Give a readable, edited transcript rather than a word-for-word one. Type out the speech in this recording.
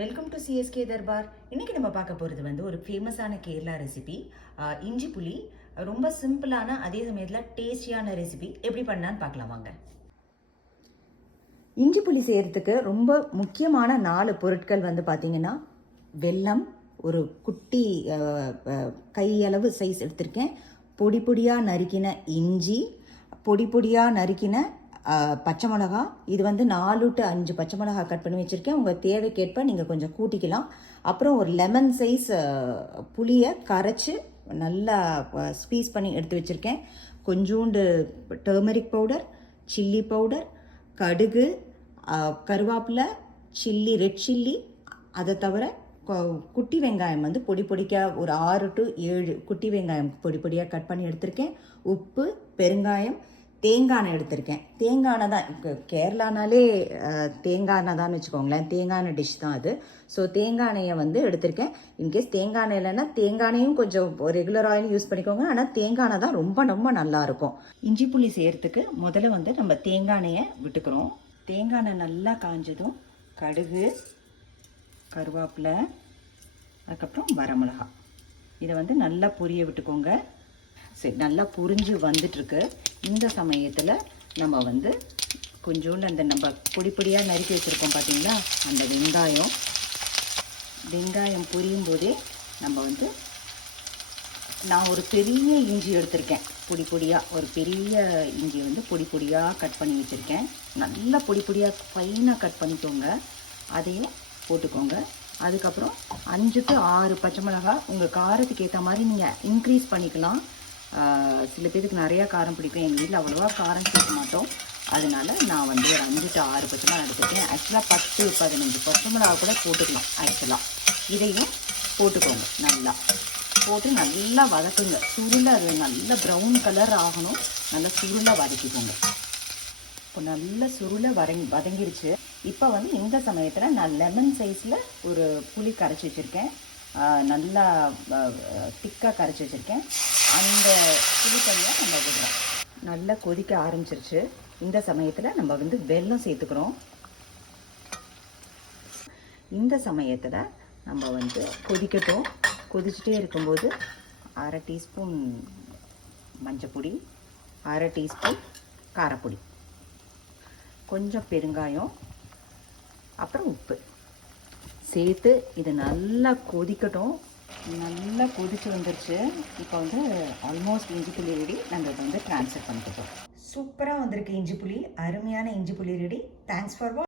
Welcome to CSK Darbar. இன்னைக்கு நம்ம பார்க்க போகிறது வந்து ஒரு ஃபேமஸான கேரளா ரெசிபி, இஞ்சி புளி. ரொம்ப சிம்பிளான அதே சமயத்தில் டேஸ்டியான ரெசிபி. எப்படி பண்ணான்னு பார்க்கலாம் வாங்க. இஞ்சி புளி செய்கிறதுக்கு ரொம்ப முக்கியமான 4 பொருட்கள் வந்து பார்த்திங்கன்னா, வெல்லம், ஒரு குட்டி கையளவு சைஸ் எடுத்திருக்கேன், பொடி பொடியாக நறுக்கின இஞ்சி, பொடி பொடியாக நறுக்கின பச்சை மிளகா. இது வந்து 4 to 5 பச்சை மிளகா கட் பண்ணி வச்சுருக்கேன். உங்கள் தேவைக்கேற்ப நீங்கள் கொஞ்சம் கூட்டிக்கலாம். அப்புறம் ஒரு லெமன் சைஸ் புளியை கரைச்சி நல்லா ஸ்க்வீஸ் பண்ணி எடுத்து வச்சுருக்கேன். கொஞ்சோண்டு டர்மரிக் பவுடர், சில்லி பவுடர், கடுகு, கருவேப்பிலை, சில்லி, ரெட் சில்லி. அதை தவிர குட்டி வெங்காயம் வந்து பொடி பொடிக்காக ஒரு 6 to 7 குட்டி வெங்காயம் பொடி பொடியாக கட் பண்ணி எடுத்திருக்கேன். உப்பு, பெருங்காயம், தேங்காய் எண்ணெய் எடுத்திருக்கேன். தேங்காய் எண்ணெய் தான் கேரளானாலே தேங்காய் எண்ணெய் தான் வச்சுக்கோங்களேன். தேங்காய் எண்ணெய் டிஷ் தான் அது. ஸோ தேங்காய் எண்ணெயை வந்து எடுத்திருக்கேன். இன்கேஸ் தேங்காய் எண்ணெய் இல்லைன்னா தேங்காய் எண்ணெயும் கொஞ்சம் ரெகுலர் ஆயில் யூஸ் பண்ணிக்கோங்க. ஆனால் தேங்காய் எண்ணெய் தான் ரொம்ப ரொம்ப நல்லாயிருக்கும். இஞ்சி புளி செய்கிறதுக்கு முதல்ல வந்து நம்ம தேங்காய் எண்ணெயை விட்டுக்கிறோம். தேங்காய் எண்ணெய் நல்லா காஞ்சதும் கடுகு, கருவேப்பிலை, அதுக்கப்புறம் வரமிளகா, இதை வந்து நல்லா பொரிய விட்டுக்கோங்க. சரி, நல்லா புரிஞ்சு வந்துட்டுருக்கு. இந்த சமயத்தில் நம்ம வந்து கொஞ்சோண்டு அந்த நம்ம பொடி பொடியாக நறுக்கி வச்சுருக்கோம் பார்த்தீங்களா, அந்த வெங்காயம் பொரியும் போதே நம்ம வந்து நான் ஒரு பெரிய இஞ்சி எடுத்திருக்கேன். பொடி பொடியாக ஒரு பெரிய இஞ்சி வந்து பொடி பொடியாக கட் பண்ணி வச்சுருக்கேன். நல்லா பொடி பொடியாக ஃபைனாக கட் பண்ணிக்கோங்க. அதையும் போட்டுக்கோங்க. அதுக்கப்புறம் 5 to 6 பச்சை மிளகா. உங்கள் காரத்துக்கு ஏற்ற மாதிரி நீங்கள் இன்க்ரீஸ் பண்ணிக்கலாம். சில பேருக்கு நிறையா காரம் பிடிக்கும். எங்கள் வீட்டில் அவ்வளோவா காரம் சேர்க்க மாட்டோம். அதனால நான் வந்து ஒரு 5 to 6 பச்சை மிளகா எடுத்துருக்கேன். ஆக்சுவலாக 10 to 15 பச்சை மிளகா கூட போட்டுக்கலாம். ஆக்சுவலாக இதையும் போட்டுக்கோங்க. நல்லா போட்டு நல்லா வதக்குங்க. சுருளை அது நல்ல ப்ரௌன் கலர் ஆகணும். நல்லா சுருளை வதக்கிக்கோங்க. இப்போ நல்ல சுருளை வதங்கிருச்சு. இப்போ வந்து இந்த சமயத்தில் நான் லெமன் சைஸில் ஒரு புளி கரைச்சி வச்சுருக்கேன். நல்லா திக்காக கரைச்சி வச்சுருக்கேன். அந்த புளி தண்ணியாக நம்ம விடுறோம். நல்லா கொதிக்க ஆரம்பிச்சிருச்சு. இந்த சமயத்தில் நம்ம வந்து வெல்லம் சேர்த்துக்கிறோம். இந்த சமயத்தில் நம்ம வந்து கொதிக்கட்டும். கொதிச்சுட்டே இருக்கும்போது 1/2 டீஸ்பூன் மஞ்சப்பொடி, 1/2 டீஸ்பூன் காரப்பொடி, கொஞ்சம் பெருங்காயம், அப்புறம் உப்பு சேர்த்து இது நல்லா கொதிக்கட்டும். நல்லா கொதிச்சு வந்துருச்சு. இப்போ வந்து ஆல்மோஸ்ட் இஞ்சி புளி ரெடி. நம்ம இதை வந்து ட்ரான்ஸ்ஃபர் பண்ணிக்கிட்டோம். சூப்பராக வந்திருக்கு இஞ்சி புளி. அருமையான இஞ்சி புளி ரெடி. Thanks for